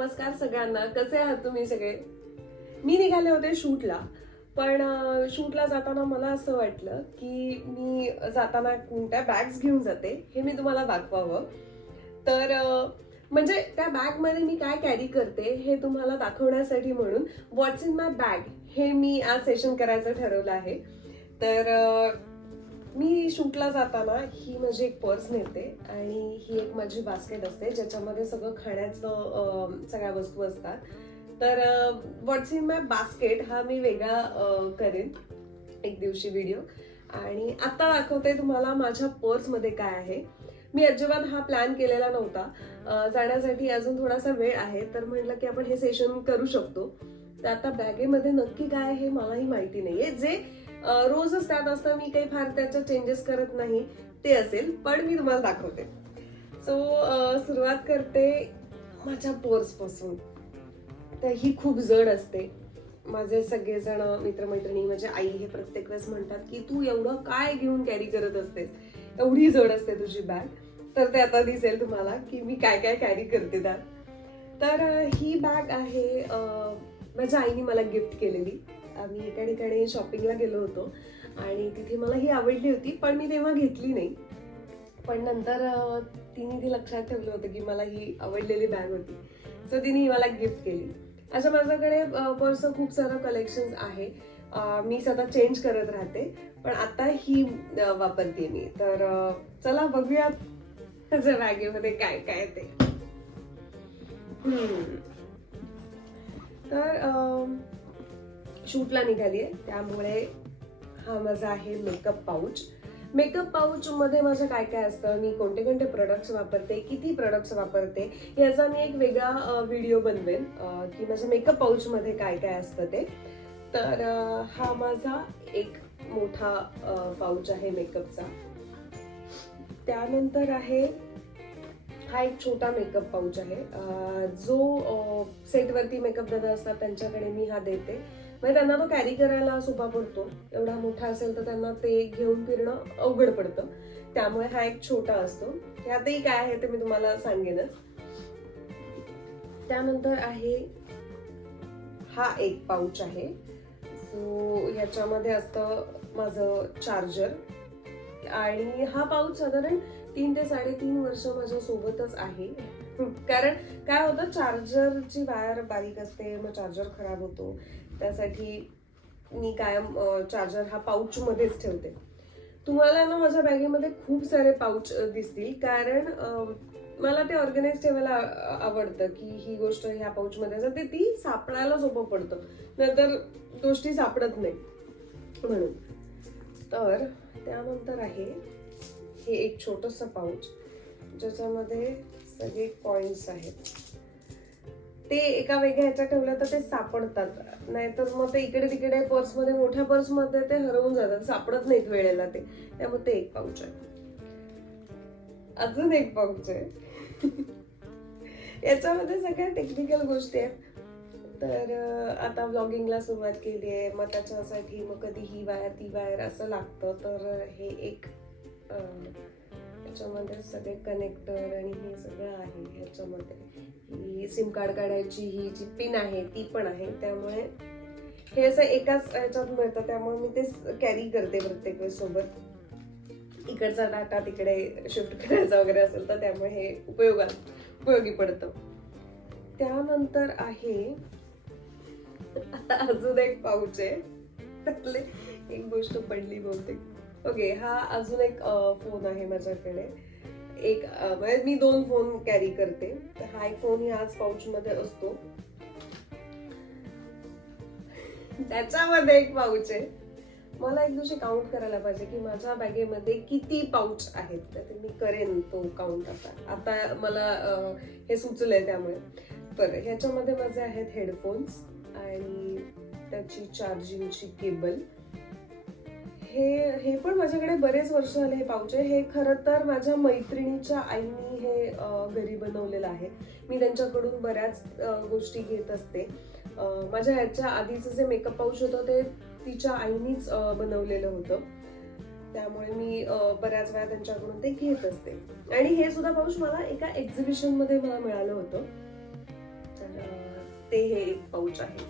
नमस्कार सगळ्यांना. कसे आहात तुम्ही सगळे? मी निघाले होते शूटला, पण शूटला जाताना मला असं वाटलं की मी जाताना कोणत्या बॅग्स घेऊन जाते हे मी तुम्हाला दाखवावं. तर म्हणजे त्या बॅगमध्ये मी काय कॅरी करते हे तुम्हाला दाखवण्यासाठी म्हणून व्हॉट्स इन माय बॅग हे मी आज सेशन करायचं ठरवलं आहे. तर मी शूटला जाताना ही माझी एक पर्स नेते आणि ही एक माझी बास्केट असते ज्याच्यामध्ये सगळं खाण्याचं सगळ्या वस्तू असतात. तर व्हॉट्स इन माय बास्केट हा मी वेगळा करेन एक दिवशी व्हिडिओ. आणि आता दाखवते तुम्हाला माझ्या पर्समध्ये काय आहे. मी अजिबात हा प्लॅन केलेला नव्हता. जाण्यासाठी अजून थोडासा वेळ आहे, तर म्हटलं की आपण हे सेशन करू शकतो. तर आता बॅगेमध्ये नक्की काय आहे हे मलाही माहिती नाहीये. जे रोजच त्यात असतं, मी काही फार त्याच्यात चेंजेस करत नाही ते असेल, पण मी तुम्हाला दाखवते. सो सुरुवात करते माझ्या पर्स पासून. तर ही खूप जड असते. माझे सगळेजण मित्रमैत्रिणी, माझी आई हे प्रत्येक वेळेस म्हणतात की तू एवढं काय घेऊन कॅरी करत असतेस, एवढी जड असते तुझी बॅग. तर ते आता दिसेल तुम्हाला की मी काय काय कॅरी करते त्यात. तर ही बॅग आहे माझ्या आईने मला गिफ्ट केलेली. आम्ही एका ठिकाणी शॉपिंगला गेलो होतो आणि तिथे मला ही आवडली होती, पण मी तेव्हा घेतली नाही. पण नंतर तिने ती लक्षात ठेवलं होतं की मला ही आवडलेली बॅग होती, सो तिने ही मला गिफ्ट केली. अशा माझ्याकडे पर्स खूप सारं कलेक्शन आहे. मी सतत चेंज करत राहते, पण आता ही वापरते मी. तर चला बघूयात त्याच्या बॅगेमध्ये काय काय ते. तर शूटला निघालीये, त्यामुळे हा माझा आहे मेकअप पाऊच. मेकअप पाऊच मध्ये माझं काय काय असतं, मी कोणते कोणते प्रोडक्ट्स वापरते, किती प्रोडक्ट्स वापरते, याचा मी एक वेगळा व्हिडिओ बनवेन की माझ्या मेकअप पाऊच मध्ये काय काय असतं ते. तर हा माझा एक मोठा पाऊच आहे मेकअपचा. त्यानंतर आहे हा एक छोटा मेकअप पाऊच आहे. जो सेटवरती मेकअप दादा असतात त्यांच्याकडे मी हा देते, म्हणजे त्यांना तो कॅरी करायला सोपा पडतो. एवढा मोठा असेल तर त्यांना ते घेऊन फिरणं अवघड पडतं, त्यामुळे हा एक छोटा असतो. ह्यातही काय आहे ते मी तुम्हाला सांगेनच. त्यानंतर आहे हा एक पाऊच आहे, सो ह्याच्यामध्ये असतं माझं चार्जर. आणि हा पाऊच साधारण 3 ते 3.5 वर्ष माझ्या सोबतच आहे. कारण काय होतं, चार्जरची वायर बारीक असते, मग चार्जर खराब होतो. त्यासाठी मी कायम चार्जर हा पाऊच मध्येच ठेवते. तुम्हाला ना माझ्या बॅगेमध्ये खूप सारे पाऊच दिसतील, कारण मला ते ऑर्गनाइज ठेवायला आवडतं की ही गोष्ट ह्या पाऊच मध्ये असते, ती सापडायला सोपं पडतं, नाहीतर गोष्टी सापडत नाही म्हणून. तर त्यानंतर आहे हे एक छोटंसं पाऊच ज्याच्यामध्ये सगळे कॉइन्स आहेत. ते एका वेगळ्या ह्याच्यात ठेवलं तर ते सापडतात, नाहीतर मग ते इकडे तिकडे पर्समध्ये, मोठ्या पर्समध्ये ते हरवून जातात, सापडत नाहीत वेळेला ते. त्यामुळे ते एक पाऊच आहे. अजून एक पाऊच आहे. याच्यामध्ये सगळ्या टेक्निकल गोष्टी आहेत. तर आता व्लॉगिंगला सुरुवात केली आहे, मग त्याच्यासाठी मग कधी ही वायर ती वायर असं लागतं. तर हे एक याच्यामध्ये सगळे कनेक्टर आणि हे सगळं आहे. ह्याच्यामध्ये ही सिम कार्ड काढायची ही जी पिन आहे ती पण आहे, त्यामुळे हे असं एकाच ह्याच्यात मिळतं, त्यामुळे मी ते कॅरी करते प्रत्येक वेळेस सोबत. इकडचा डाटा तिकडे शिफ्ट करायचा वगैरे असेल तर त्यामुळे हे उपयोगी पडतं. त्यानंतर आहे आता अजून एक पाऊच आहे, त्यातले एक गोष्ट पडली बहुतेक. ओके, हा अजून एक फोन आहे माझ्याकडे. एक म्हणजे मी 2 फोन कॅरी करते, तर हा एक फोन ह्याच पाऊच मध्ये असतो. त्याच्यामध्ये एक पाऊच आहे. मला एक दिवशी काउंट करायला पाहिजे की माझ्या बॅगेमध्ये किती पाऊच आहेत, तर ते मी करेन तो काउंट. आता मला हे सुचलंय त्यामुळे. तर ह्याच्यामध्ये माझे आहेत हेडफोन्स आणि त्याची चार्जिंगची केबल. हे पण माझ्याकडे बरेच वर्ष झाले हे पाऊच आहे. हे खरं तर माझ्या मैत्रिणीच्या आईनी हे घरी बनवलेलं आहे. मी त्यांच्याकडून बऱ्याच गोष्टी घेत असते. माझ्या ह्याच्या आधीचं जे मेकअप पाऊच होतं ते तिच्या आईनीच बनवलेलं होतं, त्यामुळे मी बऱ्याच वेळा त्यांच्याकडून ते घेत असते. आणि हे सुद्धा पाऊच मला एका एक्झिबिशन मध्ये मला मिळालं होतं. तर ते हे एक पाऊच आहे.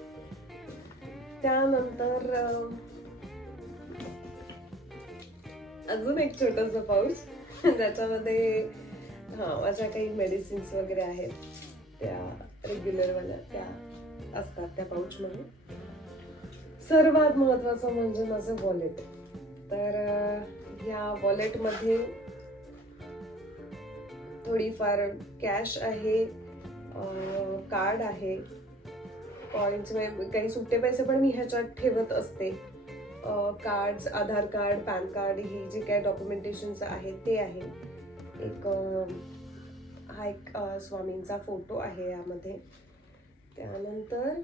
त्यानंतर अजून एक छोटस पाऊच ज्याच्यामध्ये माझ्या काही मेडिसिन्स वगैरे आहेत, त्या रेग्युलर वाल्या त्या असतात त्या पाऊच मध्ये. सर्वात महत्वाचं म्हणजे माझं वॉलेट. तर या वॉलेट मध्ये थोडीफार कॅश आहे, कार्ड आहे, कॉइन्स, काही सुट्टे पैसे पण मी ह्याच्यात ठेवत असते. कार्ड्स, आधार कार्ड, पॅन कार्ड, ही जी काही डॉक्युमेंटेशन आहेत ते आहे. हा एक स्वामींचा फोटो आहे यामध्ये. त्यानंतर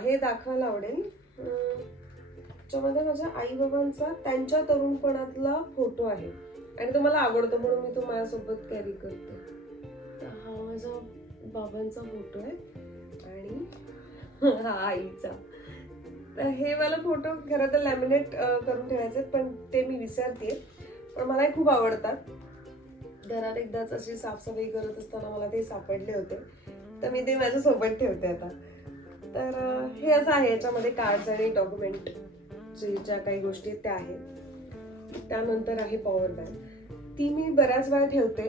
हे दाखवायला आवडेल, त्याच्यामध्ये माझ्या आई बाबांचा त्यांच्या तरुणपणातला फोटो आहे आणि तो मला आवडतो म्हणून मी तो माझ्यासोबत कॅरी करते. तर हा माझा बाबांचा फोटो आहे आणि हा आईचा. तर हे मला फोटो खरं तर लॅमिनेट करून ठेवायचे, पण ते मी विसरते. पण मला खूप आवडतात. घरात एकदाच अशी साफसफाई करत असताना मला ते सापडले होते, तर मी ते माझ्या सोबत ठेवते आता. तर हे असं आहे, याच्यामध्ये कार्ड्स आणि डॉक्युमेंट ज्या काही गोष्टी आहेत त्या आहेत. त्यानंतर आहे पॉवर बँक. ती मी बऱ्याच वेळा ठेवते,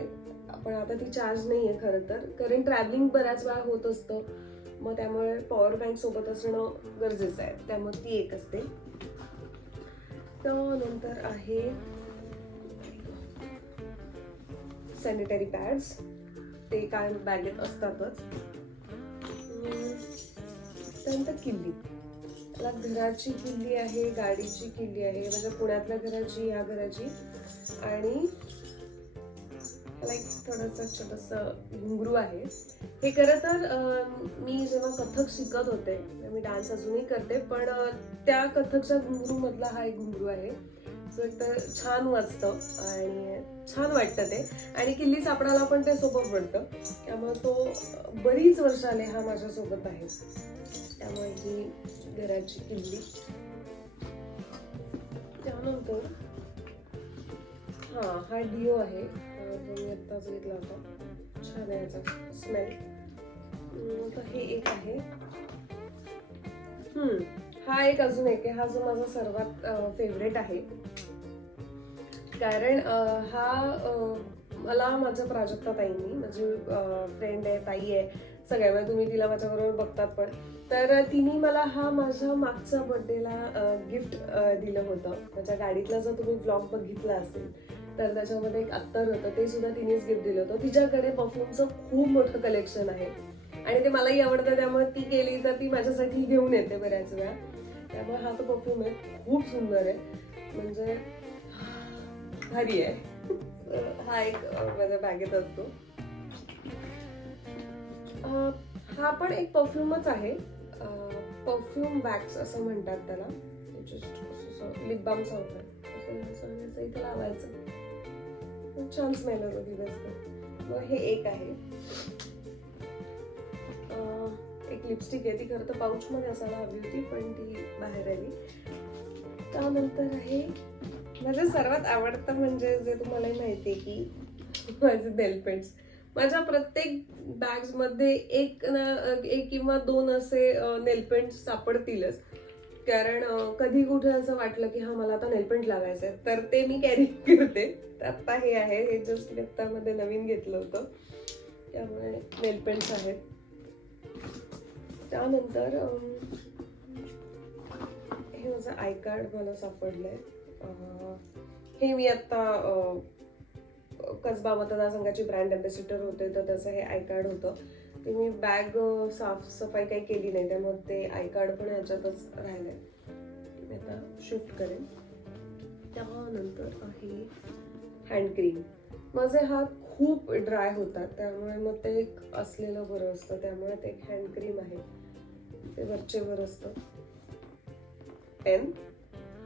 पण आता ती चार्ज नाहीये खरं तर, कारण ट्रॅव्हलिंग बऱ्याच वेळा होत असतं, मग त्यामुळे पॉवर बँक सोबत असणं गरजेचं आहे, त्यामुळे ती एक असते. त्यानंतर आहे सॅनिटरी पॅड्स, ते काय बॅगेत असतातच. त्यानंतर किल्ली, मला घराची किल्ली आहे, गाडीची किल्ली आहे, म्हणजे पुण्यातल्या घराची, ह्या घराची, आणि एक थोडस छोटस घुंगरू आहे. हे खरं तर मी जेव्हा कथक शिकत होते, मी डान्स अजूनही करते, पण त्या कथकच्या घुंगरू मधला हा एक घुंगरू आहे. सो एक तर छान वाजतं आणि छान वाटतं ते, आणि किल्ली सापडायला पण ते सोपं पडतं, त्यामुळे तो बरीच वर्ष आले हा माझ्या सोबत आहे. त्यामुळे ही घराची किल्ली. त्यानंतर हा डिओ आहे, मी आत्ताच घेतला होता, छान आहे याचा स्मेल. तर हे एक आहे. हा एक अजून एक आहे, हा जो माझा सर्वात फेवरेट आहे, कारण मला माझ्या प्राजक्ता ताईंनी, माझी फ्रेंड आहे, ताई आहे, सगळ्या वेळा तुम्ही तिला माझ्याबरोबर बघतात पण, तर तिने मला हा माझ्या मागच्या बर्थडेला गिफ्ट दिलं होतं. माझ्या गाडीतला जर तुम्ही ब्लॉग बघितला असेल तर त्याच्यामध्ये एक अत्तर होतं, ते सुद्धा तिनेच गिफ्ट दिलं होतं. तिच्याकडे परफ्यूमचं खूप मोठं कलेक्शन आहे आणि ते मलाही आवडतं, त्यामुळे ती गेली तर ती माझ्यासाठी घेऊन येते बऱ्याच वेळा. त्यामुळे हा तो परफ्यूम आहे, खूप सुंदर आहे, म्हणजे भारी आहे. हा एक माझ्या बॅगेत असतो. हा पण एक परफ्यूमच आहे, परफ्यूम वॅक्स असं म्हणतात त्याला, लिप बाम सारखं इथे लावायचं, छान स्मेल होतो दिवसभर. मग हे एक आहे, एक लिपस्टिक आहे, ती खरं तर पाऊच मध्ये असायला हवी होती पण ती बाहेर आली. त्यानंतर आहे माझं सर्वात आवडतं, म्हणजे जे तुम्हालाही माहिती आहे की माझे नेल पेंट्स. माझ्या प्रत्येक बॅग्स मध्ये एक किंवा दोन असे नेल पेंट सापडतीलच, कारण कधी कुठे असं वाटलं की मला आता नेलपेंट लावायचं आहे, तर ते मी कॅरी करते. आता हे आहे, हे जस्ट मी आत्तामध्ये नवीन घेतलं होतं, त्यामुळे नेलपेंट्स आहेत. त्यानंतर हे माझं आय कार्ड मला सापडलंय. हे मी आता कसबा मतदारसंघाची ब्रँड अँबॅसिडर होते, तर त्याचं हे आय कार्ड होतं. ते मी बॅग साफसफाई काही केली नाही, त्यामुळे ते आय कार्ड पण ह्याच्यातच राहिलंय, मी आता शिफ्ट करेन. त्यानंतर आहे हँड क्रीम. माझे हात खूप ड्राय होतात, त्यामुळे मग ते एक असलेलं बरं असतं, त्यामुळे ते एक हँड क्रीम आहे, ते वरचेवर असतं. पेन,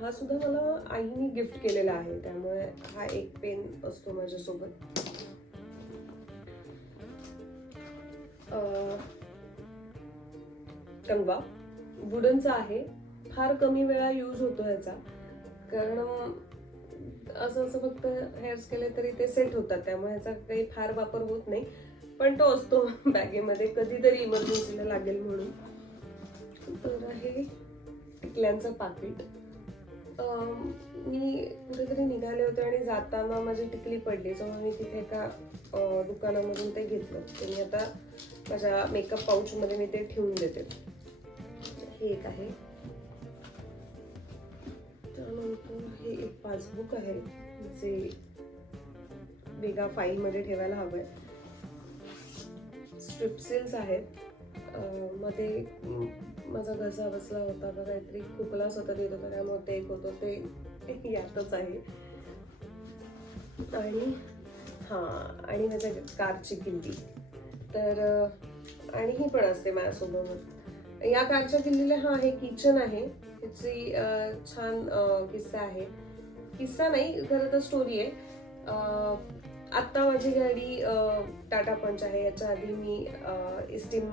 हा सुद्धा मला आईने गिफ्ट केलेला आहे, त्यामुळे हा एक पेन असतो माझ्यासोबत. कंगवा वुडनचा आहे, फार कमी वेळा यूज होतो ह्याचा, कारण असं फक्त हेअर्स केले तरी ते सेट होतात, त्यामुळे ह्याचा काही फार वापर होत नाही, पण तो असतो बॅगेमध्ये, कधीतरी इमर्जन्सीला लागेल म्हणून. तर हे टिकल्यांचं पाकिट. मी कुठेतरी निघाले होते आणि जाताना माझी टिकली पडली, सो मी तिथे एका दुकानामधून ते घेतलं. ते मी आता माझ्या मेकअप पाऊचमध्ये मी ते ठेवून देते. हे एक आहे. त्यानंतर हे एक पासबुक आहे जे वेगळ्या फाईलमध्ये ठेवायला हवंय. स्ट्रिप्सिल्स आहेत. मध्ये माझा घसा बसला होता का काहीतरी, खोकला सतत येत होता, त्यामुळे ते एक होतं ते यातच आहे. आणि आणि माझ्या कारची किल्ली. तर आणि ही पण असते माझ्यासोबत. या कारच्या किल्लीला हे किचन आहे. त्याची छान किस्सा आहे. किस्सा नाही, खरं तर स्टोरी आहे. आत्ता माझी गाडी टाटा पंच आहे. याच्या आधी मी इस्टीम,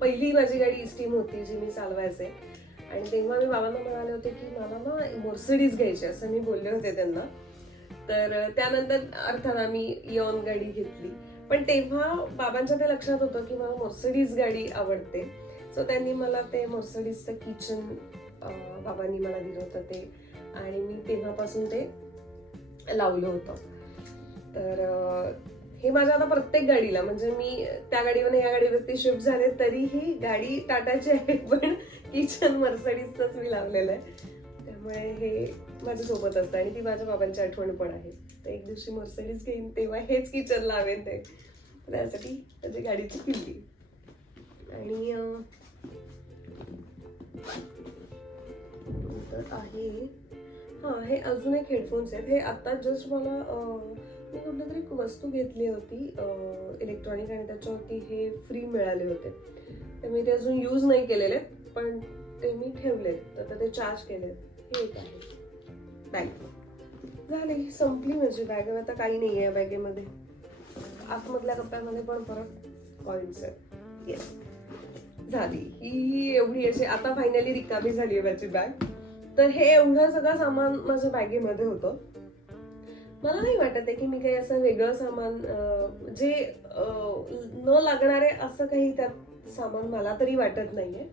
पहिली माझी गाडी इस्टीम होती जी मी चालवायचे. आणि तेव्हा मी बाबांना म्हणाले होते की मला ना मर्सिडीज घ्यायची, असं मी बोलले होते त्यांना. तर त्यानंतर अर्थात आम्ही इयॉन गाडी घेतली. पण तेव्हा बाबांच्या ते लक्षात होतं की मला मर्सिडीज गाडी आवडते. सो त्यांनी मला ते मर्सिडीजचं किचन बाबांनी मला दिलं होतं ते, आणि मी तेव्हापासून ते लावलं होतं. तर हे माझ्या आता प्रत्येक गाडीला, म्हणजे मी त्या गाडीवर या गाडीवरती शिफ्ट झाले तरीही गाडी टाटाची आहे, पण किचन मर्सिडीजचंच मी लावलेलं आहे. त्यामुळे हे माझ्यासोबत असतं आणि ती माझ्या बाबांची आठवण पण आहे. तर एक दिवशी मर्सिडीज घेईन तेव्हा हेच किचन लावेन ते, त्यासाठी त्याची गाडीची किल्ली. आणि आहे हे अजून एक हेडफोन्स आहेत. हे आता जस्ट मला मी कुठली तरी एक वस्तू घेतली होती इलेक्ट्रॉनिक, आणि त्याच्यावरती हे फ्री मिळाले होते. तर मी ते अजून यूज नाही केलेले, पण ते मी ठेवलेत. तर ते चार्ज केलेत. हे एक आहे बॅग. झाली, संपली माझी बॅग. आता काही नाही आहे बॅगेमध्ये. आतमधल्या कप्प्यामध्ये पण परत कॉइन्स आहेत. येस, झाली ही एवढी अशी आता फायनली रिकामी झाली आहे माझी बॅग. तर हे एवढं सगळं सामान माझ्या बॅगेमध्ये होतं. मला नाही वाटत आहे की मी काही असं वेगळं सामान जे न लागणारे असं काही त्यात सामान मला तरी वाटत नाहीये.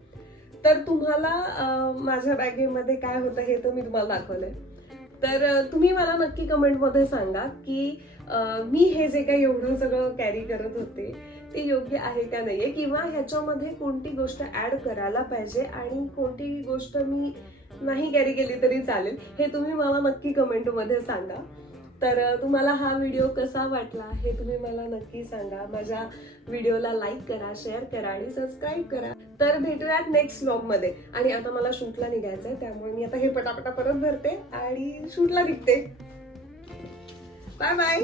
तर तुम्हाला माझ्या बॅगेमध्ये काय होतं हे तर मी तुम्हाला दाखवलंय. तर तुम्ही मला नक्की कमेंटमध्ये सांगा की मी हे जे काही एवढं सगळं कॅरी करत होते ते योग्य आहे का नाहीये, किंवा ह्याच्यामध्ये कोणती गोष्ट ऍड करायला पाहिजे आणि कोणती गोष्ट मी नाही कॅरी केली तरी चालेल, हे तुम्ही मला नक्की कमेंटमध्ये सांगा. तर तुम्हाला हा व्हिडिओ कसा वाटला हे तुम्ही मला नक्की सांगा. माझ्या व्हिडिओला लाईक करा, शेअर करा आणि सबस्क्राईब करा. तर भेटूयात नेक्स्ट व्लॉग मध्ये. आणि आता मला शूटला निघायचंय, त्यामुळे मी आता हे पटापटा परत भरते आणि शूटला निघते. Bye bye.